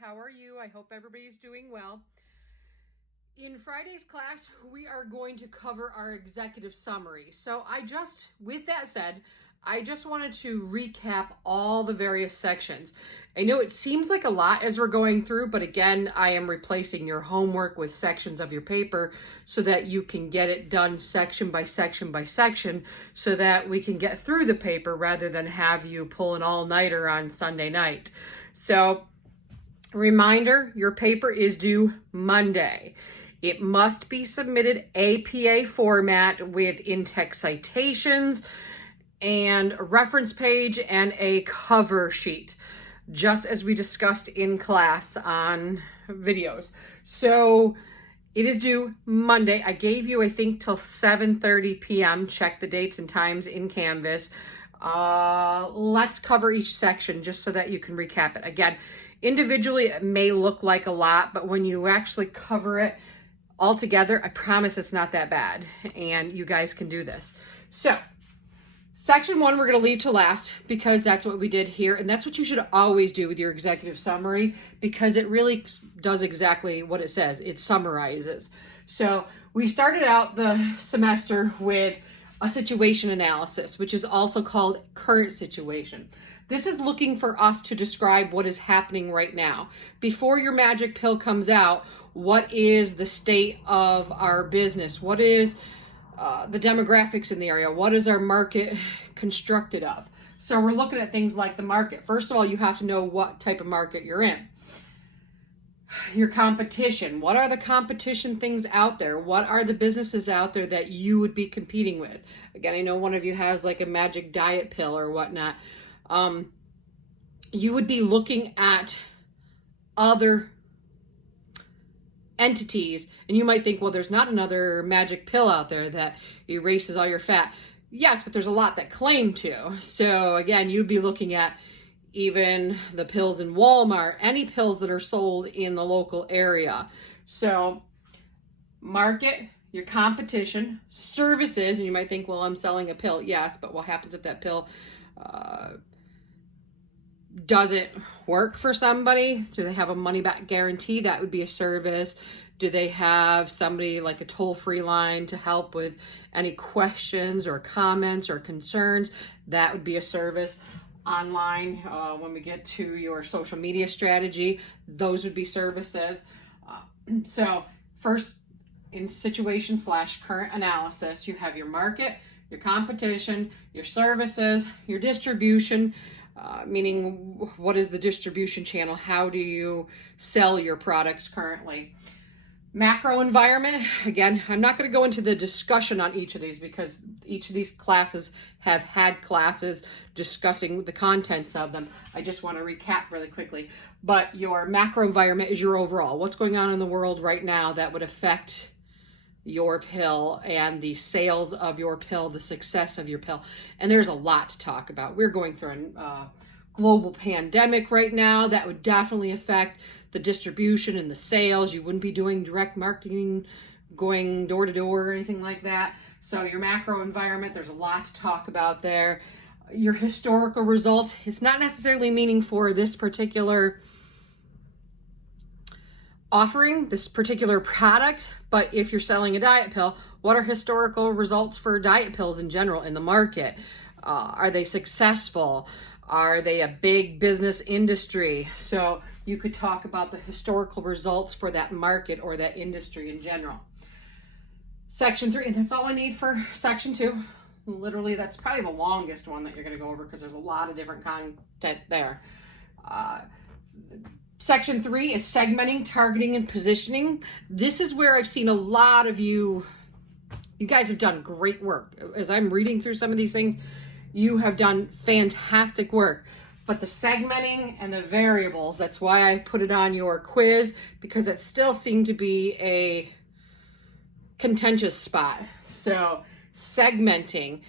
How are you? I hope everybody's doing well. In Friday's class, we are going to cover our executive summary. So with that said, I just wanted to recap all the various sections. I know it seems like a lot as we're going through, but again, I am replacing your homework with sections of your paper so that you can get it done section by section by section so that we can get through the paper rather than have you pull an all-nighter on Sunday night. So, reminder, your paper is due Monday. It must be submitted APA format with in-text citations and a reference page and a cover sheet, just as we discussed in class on videos. So it is due Monday. I gave you, I think, till 7:30 p.m. Check the dates and times in Canvas. Let's cover each section just so that you can recap it. Again, individually, it may look like a lot, but when you actually cover it all together, I promise it's not that bad, and you guys can do this. So, section 1, we're going to leave to last because that's what we did here, and that's what you should always do with your executive summary because it really does exactly what it says. It summarizes. So, we started out the semester with a situation analysis, which is also called current situation. This is looking for us to describe what is happening right now. Before your magic pill comes out, what is the state of our business? What is the demographics in the area? What is our market constructed of? So we're looking at things like the market. First of all, you have to know what type of market you're in. Your competition. What are the competition things out there? What are the businesses out there that you would be competing with? Again, I know one of you has like a magic diet pill or whatnot. You would be looking at other entities, and you might think, well, there's not another magic pill out there that erases all your fat. Yes, but there's a lot that claim to. So again, you'd be looking at even the pills in Walmart, any pills that are sold in the local area. So market, your competition, services, and you might think, well, I'm selling a pill. Yes, but what happens if that pill doesn't work for somebody? Do they have a money back guarantee? That would be a service. Do they have somebody like a toll-free line to help with any questions or comments or concerns? That would be a service. Online, when we get to your social media strategy, those would be services. So first, in situation/current analysis, you have your market, your competition, your services, your distribution, meaning what is the distribution channel? How do you sell your products currently? Macro environment, again, I'm not going to go into the discussion on each of these because each of these classes have had classes discussing the contents of them. I just want to recap really quickly. But your macro environment is your overall. What's going on in the world right now that would affect your pill and the sales of your pill, the success of your pill. And there's a lot to talk about. We're going through a global pandemic right now that would definitely affect the distribution and the sales. You wouldn't be doing direct marketing, going door to door or anything like that. So your macro environment, there's a lot to talk about there. Your historical results, it's not necessarily meaning for this particular offering, this particular product, but if you're selling a diet pill, what are historical results for diet pills in general in the market? Are they successful? Are they a big business industry? So you could talk about the historical results for that market or that industry in general. Section 3, and that's all I need for section 2. Literally, that's probably the longest one that you're going to go over because there's a lot of different content there. Section 3 is segmenting, targeting, and positioning. This is where I've seen a lot of you guys have done great work. As I'm reading through some of these things, you have done fantastic work. But the segmenting and the variables, that's why I put it on your quiz, because it still seemed to be a contentious spot. So segmenting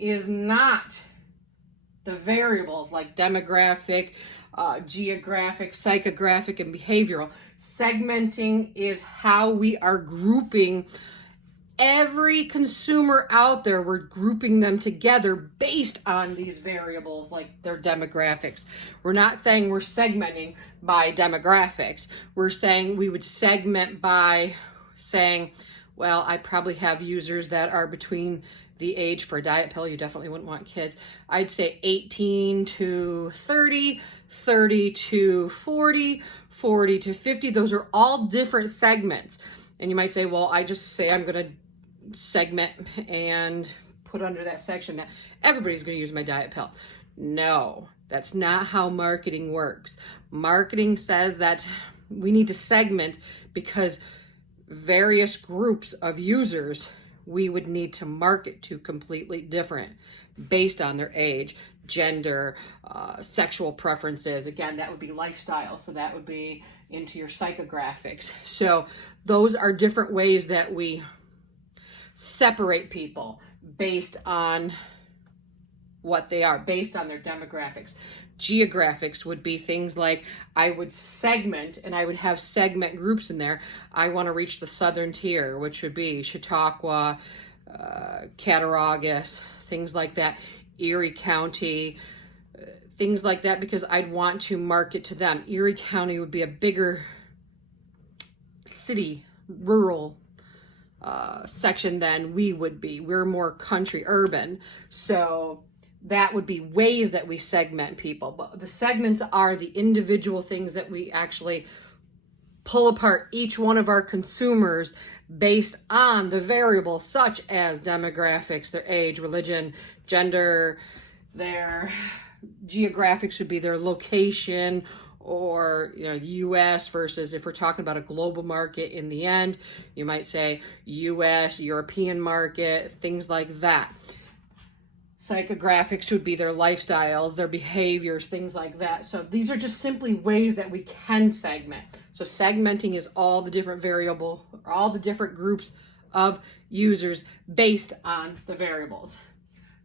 is not the variables like demographic, geographic, psychographic, and behavioral. Segmenting is how we are grouping every consumer out there, we're grouping them together based on these variables like their demographics. We're not saying we're segmenting by demographics. We're saying we would segment by saying, well, I probably have users that are between the age for a diet pill. You definitely wouldn't want kids. I'd say 18 to 30, 30 to 40, 40 to 50. Those are all different segments. And you might say, well, I just say I'm going to segment and put under that section that everybody's going to use my diet pill. No, that's not how marketing works. Marketing says that we need to segment because various groups of users we would need to market to completely different based on their age, gender, sexual preferences. Again, that would be lifestyle. So that would be into your psychographics. So those are different ways that we separate people based on what they are, based on their demographics. Geographics would be things like I would segment, and I would have segment groups in there. I want to reach the southern tier, which would be Chautauqua, Cattaraugus, things like that, Erie County, things like that, because I'd want to market to them. Erie County would be a bigger city, rural section than we would be. We're more country, urban. So that would be ways that we segment people. But the segments are the individual things that we actually pull apart each one of our consumers based on the variables such as demographics, their age, religion, gender, their geographics would be their location, or the US versus, if we're talking about a global market in the end, you might say US, European market, things like that. Psychographics would be their lifestyles, their behaviors, things like that. So these are just simply ways that we can segment. So segmenting is all the different all the different groups of users based on the variables.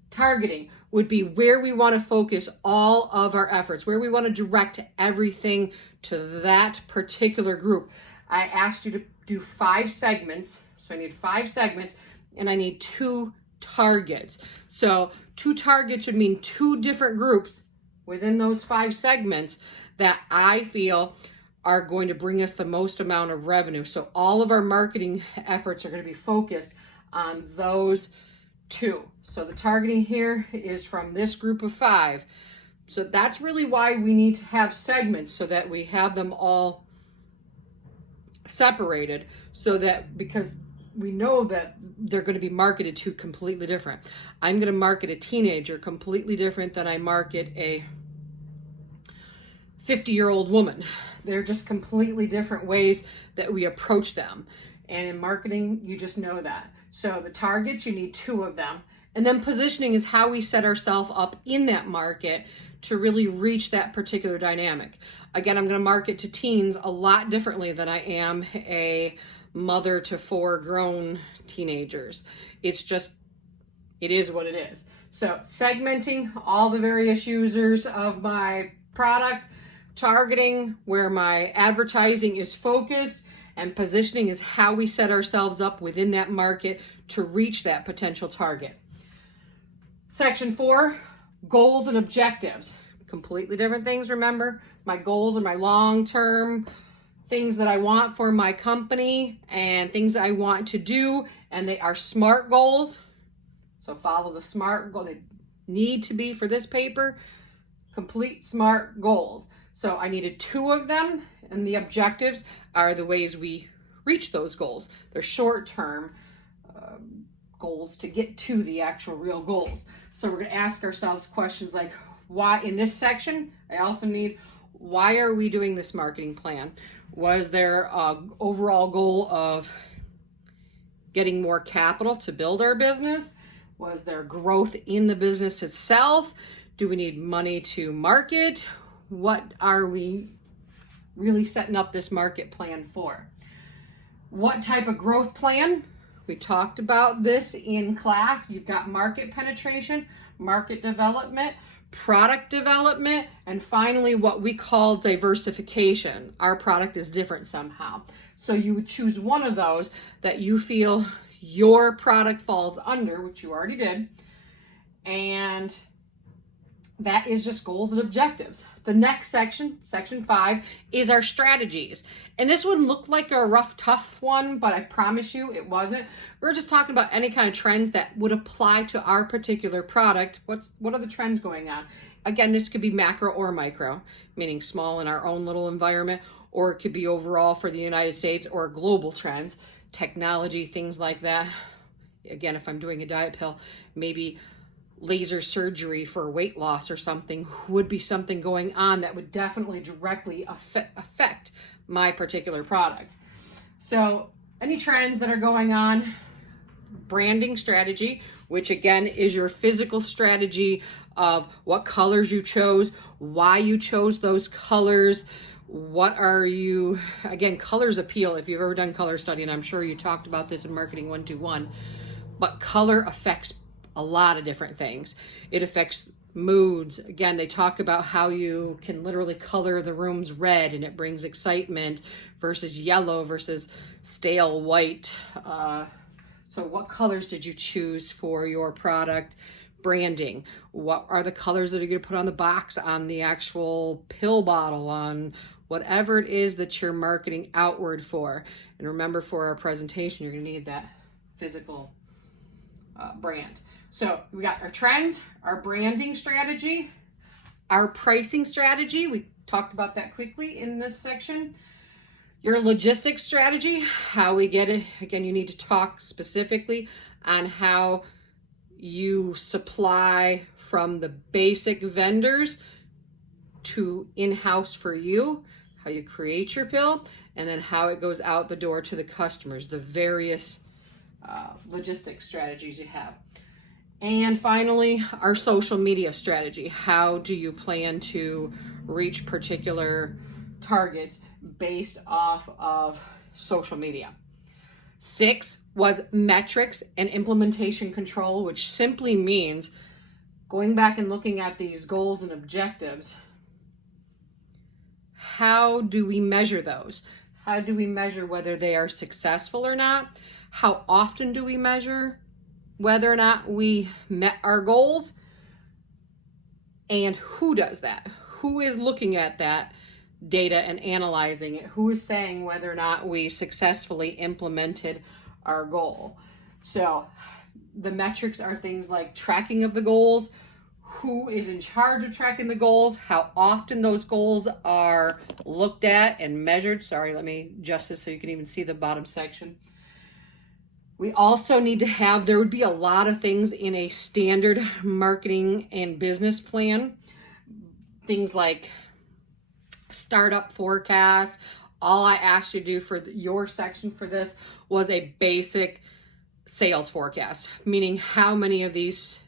Targeting would be where we want to focus all of our efforts, where we want to direct everything to that particular group. I asked you to do 5 segments. So I need 5 segments and I need 2 targets. So 2 targets would mean 2 different groups within those 5 segments that I feel are going to bring us the most amount of revenue. So all of our marketing efforts are going to be focused on those 2. So the targeting here is from this group of 5. So that's really why we need to have segments, so that we have them all separated, so that, because we know that they're going to be marketed to completely different. I'm going to market a teenager completely different than I market a 50-year-old woman. They're just completely different ways that we approach them. And in marketing, you just know that. So the targets, you need 2 of them. And then positioning is how we set ourselves up in that market to really reach that particular dynamic. Again, I'm going to market to teens a lot differently than I am a mother to 4 grown teenagers. It's just, it is what it is. So segmenting all the various users of my product, targeting where my advertising is focused, and positioning is how we set ourselves up within that market to reach that potential target. Section 4, goals and objectives. Completely different things, remember? My goals are my long-term things that I want for my company and things that I want to do, and they are SMART goals. So follow the SMART goal. They need to be, for this paper, complete SMART goals. So I needed 2 of them, and the objectives are the ways we reach those goals. They're short-term goals to get to the actual real goals. So we're going to ask ourselves questions like, why, in this section, I also need, why are we doing this marketing plan? Was there an overall goal of getting more capital to build our business? Was there growth in the business itself? Do we need money to market? What are we really setting up this market plan for? What type of growth plan? We talked about this in class. You've got market penetration, market development, product development, and finally what we call diversification. Our product is different somehow. So you would choose one of those that you feel your product falls under, which you already did. And that is just goals and objectives. The next section, section 5, is our strategies. And this one looked like a rough, tough one, but I promise you it wasn't. We're just talking about any kind of trends that would apply to our particular product. What are the trends going on? Again, this could be macro or micro, meaning small in our own little environment, or it could be overall for the United States or global trends, technology, things like that. Again, if I'm doing a diet pill, maybe laser surgery for weight loss or something would be something going on that would definitely directly affect my particular product. So any trends that are going on, branding strategy, which again is your physical strategy of what colors you chose, why you chose those colors, what are you, again, colors appeal. If you've ever done color study, and I'm sure you talked about this in Marketing 121, but color affects a lot of different things. It affects moods. Again, they talk about how you can literally color the rooms red and it brings excitement versus yellow versus stale white. So what colors did you choose for your product? Branding. What are the colors that are going to put on the box, on the actual pill bottle, on whatever it is that you're marketing outward for? And remember, for our presentation, you're going to need that physical brand. So we got our trends, our branding strategy, our pricing strategy. We talked about that quickly in this section. Your logistics strategy, how we get it. Again, you need to talk specifically on how you supply from the basic vendors to in-house for you, how you create your pill, and then how it goes out the door to the customers, the various logistics strategies you have. And finally, our social media strategy. How do you plan to reach particular targets based off of social media? 6 was metrics and implementation control, which simply means going back and looking at these goals and objectives. How do we measure those? How do we measure whether they are successful or not? How often do we measure whether or not we met our goals? And who does that? Who is looking at that data and analyzing it? Who is saying whether or not we successfully implemented our goal? So the metrics are things like tracking of the goals, who is in charge of tracking the goals, how often those goals are looked at and measured. Sorry, let me adjust this so you can even see the bottom section. We also need to have, there would be a lot of things in a standard marketing and business plan. Things like startup forecasts. All I asked you to do for your section for this was a basic sales forecast, meaning how many of these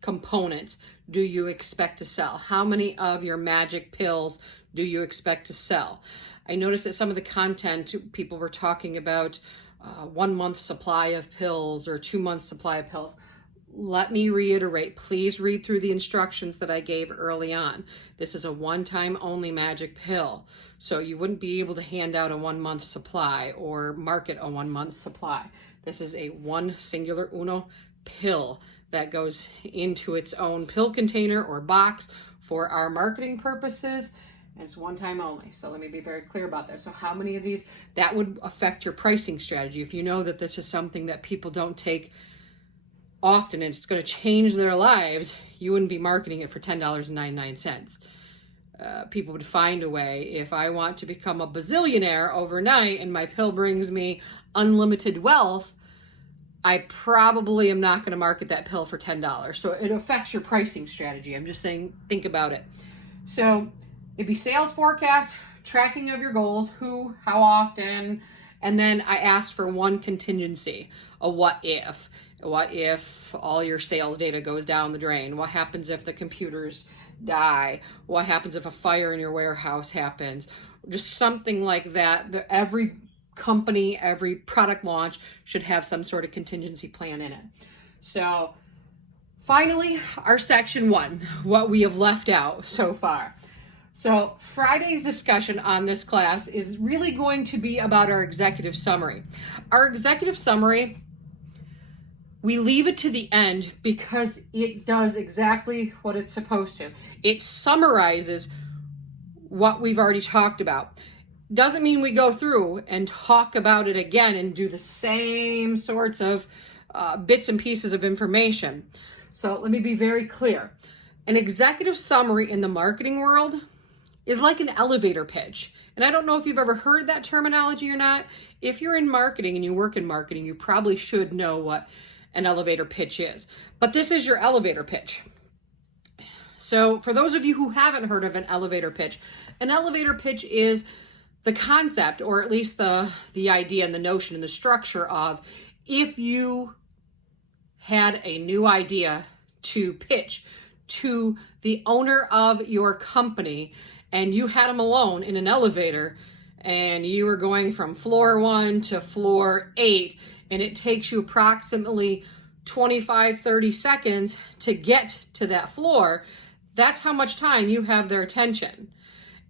components do you expect to sell? How many of your magic pills do you expect to sell? I noticed that some of the content people were talking about 1 month supply of pills or 2 months supply of pills. Let me reiterate, please read through the instructions that I gave early on. This is a one-time only magic pill. So you wouldn't be able to hand out a 1 month supply or market a 1 month supply. This is a one singular uno pill that goes into its own pill container or box for our marketing purposes. And it's one time only. So let me be very clear about that. So how many of these, that would affect your pricing strategy. If you know that this is something that people don't take often and it's going to change their lives, you wouldn't be marketing it for $10.99. People would find a way. If I want to become a bazillionaire overnight and my pill brings me unlimited wealth, I probably am not going to market that pill for $10. So it affects your pricing strategy. I'm just saying, think about it. So it'd be sales forecast, tracking of your goals, who, how often, and then I asked for one contingency, a what if. What if all your sales data goes down the drain? What happens if the computers die? What happens if a fire in your warehouse happens? Just something like that. Every company, every product launch should have some sort of contingency plan in it. So finally, our section 1, what we have left out so far. So Friday's discussion on this class is really going to be about our executive summary. Our executive summary, we leave it to the end because it does exactly what it's supposed to. It summarizes what we've already talked about. Doesn't mean we go through and talk about it again and do the same sorts of bits and pieces of information. So let me be very clear. An executive summary in the marketing world is like an elevator pitch. And I don't know if you've ever heard that terminology or not. If you're in marketing and you work in marketing, you probably should know what an elevator pitch is. But this is your elevator pitch. So for those of you who haven't heard of an elevator pitch is the concept, or at least the idea and the notion and the structure of, if you had a new idea to pitch to the owner of your company, and you had them alone in an elevator, and you were going from floor 1 to floor 8, and it takes you approximately 25-30 seconds to get to that floor, that's how much time you have their attention.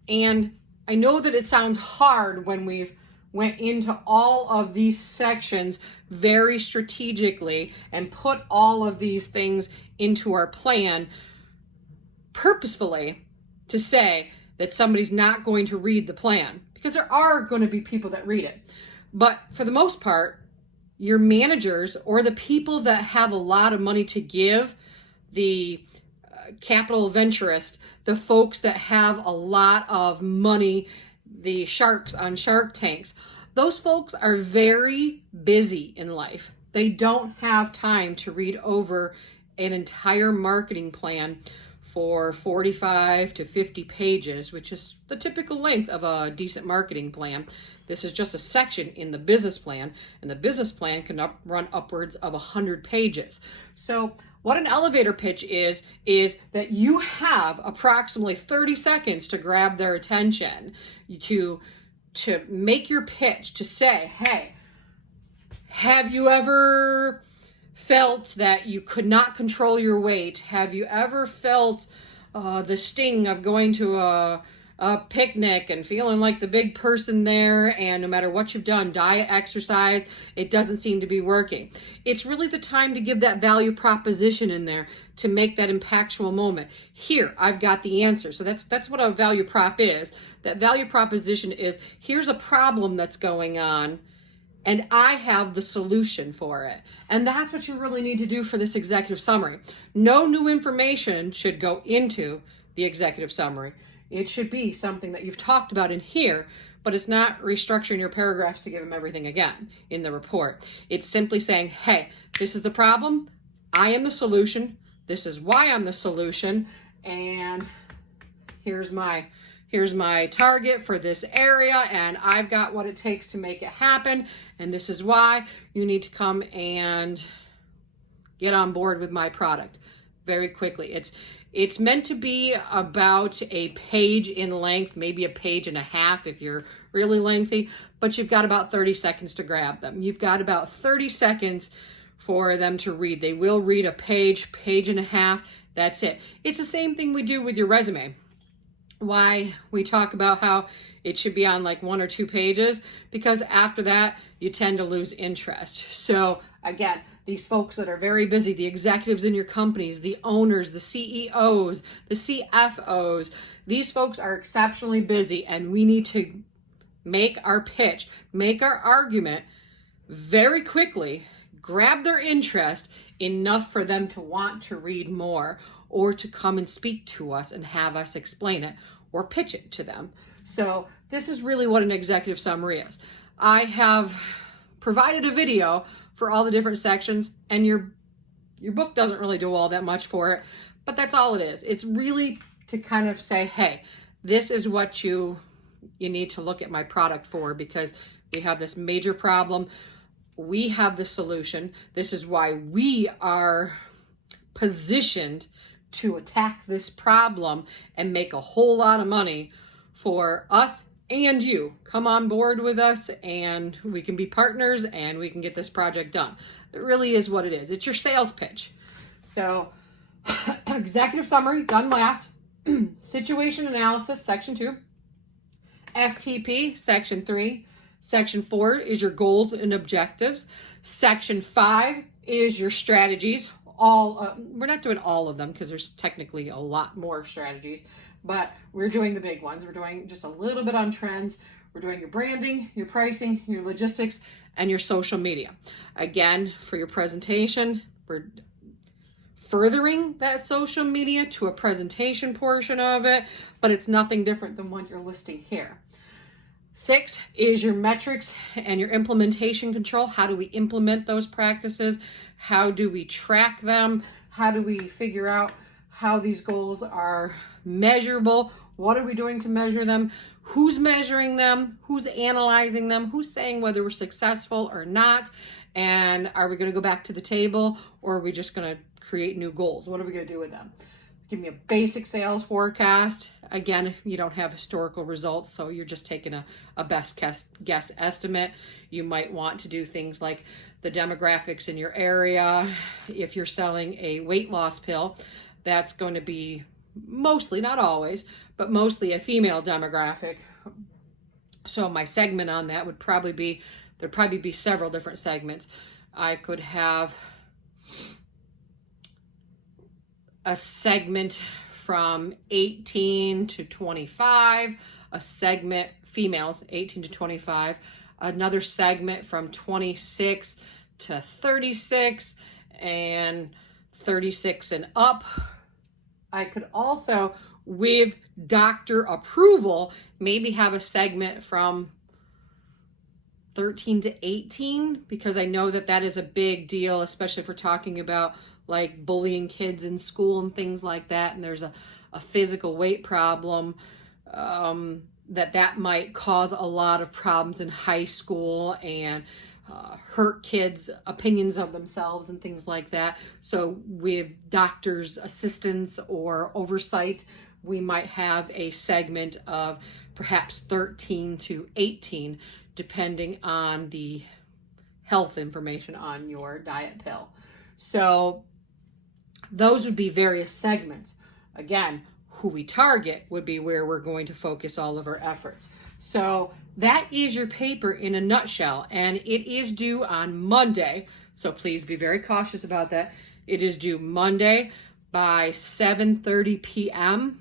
And I know that it sounds hard when we've went into all of these sections very strategically and put all of these things into our plan purposefully to say that somebody's not going to read the plan, because there are going to be people that read it. But for the most part, your managers or the people that have a lot of money to give, the capital venturists, the folks that have a lot of money, the sharks on Shark Tanks, those folks are very busy in life. They don't have time to read over an entire marketing plan for 45 to 50 pages, which is the typical length of a decent marketing plan. This is just a section in the business plan, and the business plan can run upwards of 100 pages. So what an elevator pitch is that you have approximately 30 seconds to grab their attention, to make your pitch, to say, hey, have you ever felt that you could not control your weight? Have you ever felt the sting of going to a picnic and feeling like the big person there, and no matter what you've done, diet, exercise, it doesn't seem to be working? It's really the time to give that value proposition in there to make that impactful moment. Here, I've got the answer. So that's what a value prop is. That value proposition is, here's a problem that's going on, and I have the solution for it. And that's what you really need to do for this executive summary. No new information should go into the executive summary. It should be something that you've talked about in here, but it's not restructuring your paragraphs to give them everything again in the report. It's simply saying, hey, this is the problem. I am the solution. This is why I'm the solution. And here's my target for this area, and I've got what it takes to make it happen. And this is why you need to come and get on board with my product very quickly. It's meant to be about a page in length, maybe a page and a half if you're really lengthy, but you've got about 30 seconds to grab them. You've got about 30 seconds for them to read. They will read a page, page and a half. That's it. It's the same thing we do with your resume. Why we talk about how it should be on like 1 or 2 pages, because after that, you tend to lose interest. So again, these folks that are very busy, the executives in your companies, the owners, the CEOs, the CFOs, these folks are exceptionally busy, and we need to make our pitch, make our argument very quickly, grab their interest enough for them to want to read more, or to come and speak to us and have us explain it or pitch it to them. So this is really what an executive summary is. I have provided a video for all the different sections, and your book doesn't really do all that much for it, but that's all it is. It's really to kind of say, hey, this is what you need to look at my product for, because we have this major problem. We have the solution. This is why we are positioned to attack this problem and make a whole lot of money for us and you. Come on board with us, and we can be partners, and we can get this project done. It really is what it is. It's your sales pitch. So executive summary done last. Situation analysis, section 2. STP, section 3. Section 4 is your goals and objectives. Section 5 is your strategies. We're not doing all of them because there's technically a lot more strategies, but we're doing the big ones. We're doing just a little bit on trends. We're doing your branding, your pricing, your logistics, and your social media. Again, for your presentation, we're furthering that social media to a presentation portion of it, but it's nothing different than what you're listing here. 6 is your metrics and your implementation control. How do we implement those practices? How do we track them? How do we figure out how these goals are measurable? What are we doing to measure them? Who's measuring them? Who's analyzing them? Who's saying whether we're successful or not? And are we going to go back to the table, or are we just going to create new goals? What are we going to do with them? Give me a basic sales forecast. Again, if you don't have historical results, so you're just taking a best guess estimate, you might want to do things like the demographics in your area. If you're selling a weight loss pill, that's going to be mostly, not always, but mostly a female demographic. So my segment on that would probably be, there'd probably be several different segments. I could have a segment from 18 to 25, a segment females 18 to 25, another segment from 26 to 36, and 36 and up. I could also, with doctor approval, maybe have a segment from 13 to 18, because I know that that is a big deal, especially if we're talking about like bullying kids in school and things like that, and there's a physical weight problem, that might cause a lot of problems in high school and hurt kids' opinions of themselves and things like that. So with doctor's assistance or oversight, we might have a segment of perhaps 13 to 18, depending on the health information on your diet pill. So those would be various segments. Again, who we target would be where we're going to focus all of our efforts. So that is your paper in a nutshell, and it is due on Monday. So please be very cautious about that. It is due Monday by 7:30 p.m.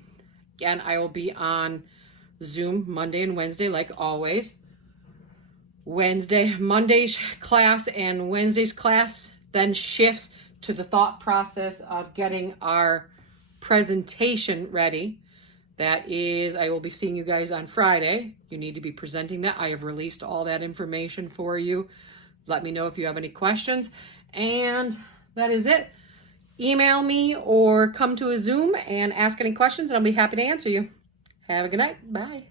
Again, I will be on Zoom Monday and Wednesday like always. Monday's class and Wednesday's class then shifts to the thought process of getting our presentation ready. That is, I will be seeing you guys on Friday. You need to be presenting that. I have released all that information for you. Let me know if you have any questions. And that is it. Email me or come to a Zoom and ask any questions, and I'll be happy to answer you. Have a good night. Bye.